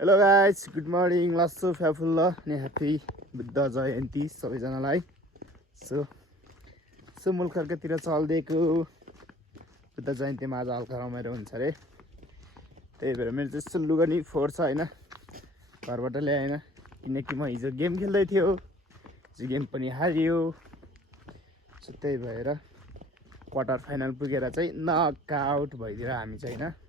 Hello guys, good morning. लासो फ्याफुल्ल अनि happy Buddha Jayanti सबैजनालाई। सो मुलखर्कतिर चल्दिएको बुद्ध जयन्तीमा आज हल्का रमाइलो हुन्छ अरे। त्यही भएर मेरो चाहिँ यस्तो लुगा नि फोहोर छ होइन, घरबाट ल्याएन किनकि म हिजो गेम खेल्दै थियो। हिजो गेम पनि हारियो। सो त्यही भएर क्वार्टर फाइनल पुगेर चाहिँ नकआउट भइदिएर हामी चाहिँ होइन।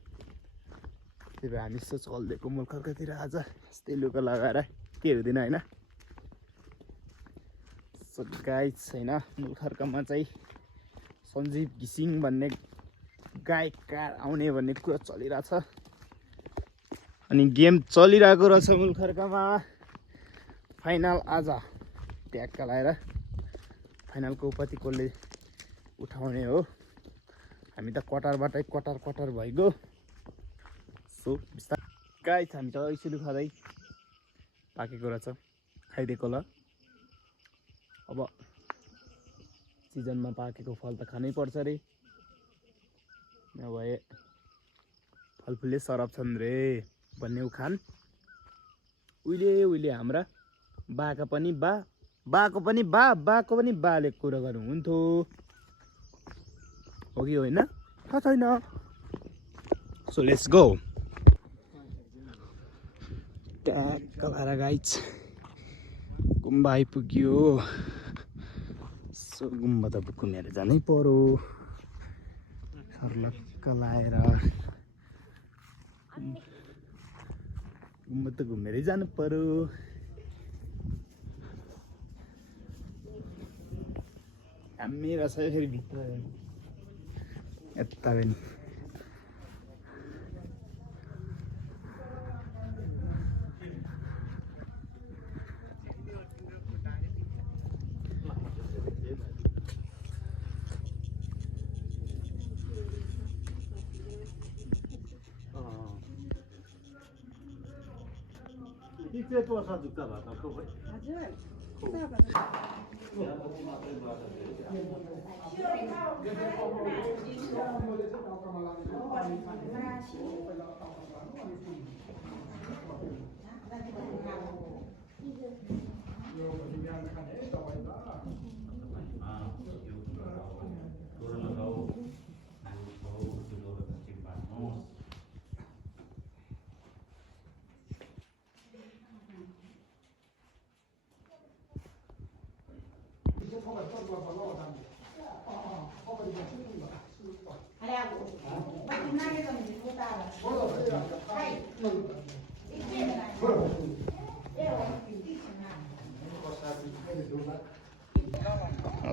त्यही भएर हामी यस्तो चल्दिएको मुलखर्कतिर आज यस्तै लुगा लगाएर के हुँदैन होइन। सो गाइस होइन, मुलखर्कमा चाहिँ सञ्जीव घिसिङ भन्ने गायककार आउने भन्ने कुरा चलिरहेछ अनि गेम चलिरहेको रहेछ मुलखर्कमा। फाइनल आज ट्याक्का लगाएर फाइनलको उपाधि कसले उठाउने हो। हामी त क्वार्टरबाटै क्वार्टर भइगयो। सो गाइस हामी त ऐसुलु खाँदै पाकेको रहेछ, खाइदिएको ल। अब सिजनमा पाकेको फल त खानै पर्छ रे, नभए फलफुलले सरप छन् रे भन्ने उखान उहिले हाम्रा बाको पनि बाले कुरा गर्नुहुन्थ्यो, हो कि होइन? थाहा छैन। So let's go. ट्याक्क लगाएर गाइस गुम्बा आइपुग्यो। सो गुम्बा त घुमेर जानै पर्यो, सर्लक्क लाएर गुम्बा त घुमेरै जानु पर्यो। हामी रहेछ फेरि भित्र यता पनि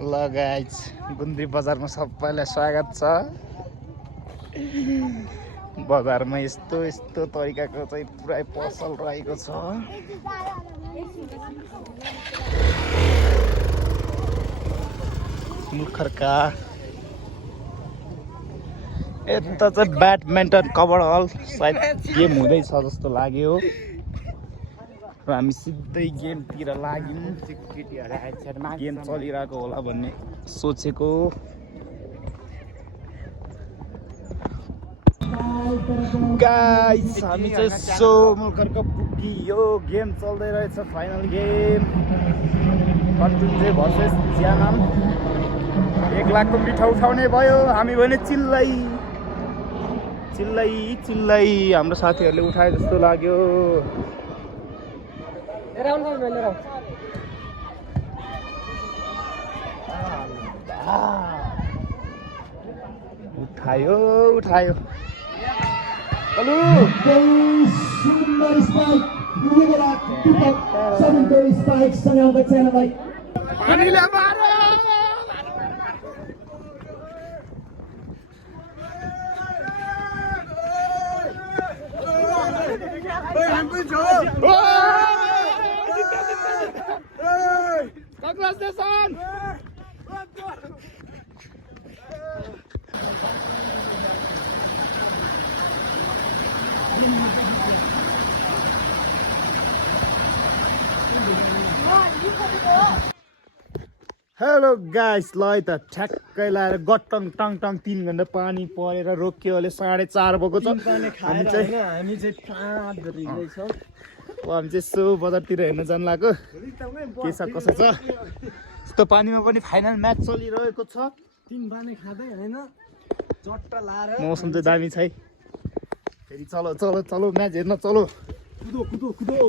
ल गाइस, गुन्द्री बजारमा सबैलाई स्वागत छ। बजारमा यस्तो तरिकाको चाहिँ पुरै पसल रहेको छ। मुलखर्का यता चाहिँ ब्याडमिन्टन कभर हल सायद गेम हुँदैछ जस्तो लाग्यो र हामी सिधै गेमतिर लाग्यौँ। गेम चलिरहेको होला भन्ने सोचेको। गाइस हामी चाहिँ सो मुलखर्क पुगियो। गेम चल्दै रहेछ, फाइनल गेम कन्टुन्जे भर्सेस ज्यानाम। 1 लाखको मिठा उठाउने भयो। हामी भने चिल्लै हाम्रो साथीहरूले उठाए जस्तो लाग्यो। उठायो हेलो गाइस ल है त ठ्याक्कै लाएर गटङ टङ टङ 3 घण्टा पानी परेर रोकियो अहिले 4:30 भएको छ हामी चाहिँ हामी चाहिँ पाँच हिँड्दैछौँ हामी चाहिँ सो बजारतिर हेर्न जान लाग्यो के छ कसो छ यस्तो पानीमा पनि फाइनल म्याच चलिरहेको छ 3 पानी खाँदै हैन चट्टा लाएर मौसम चाहिँ दामी छ है फेरि चलो चलो चलो म्याच हेर्न चलो कुदो कुदो कुदो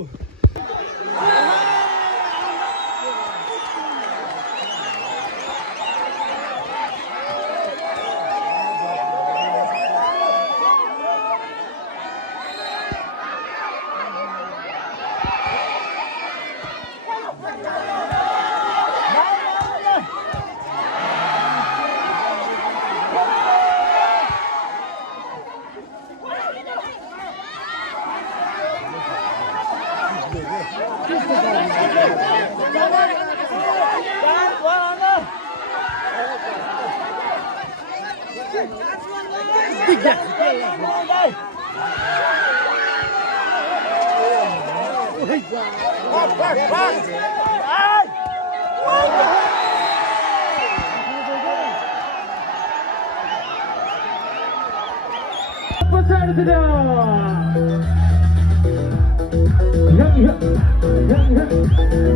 Yeah.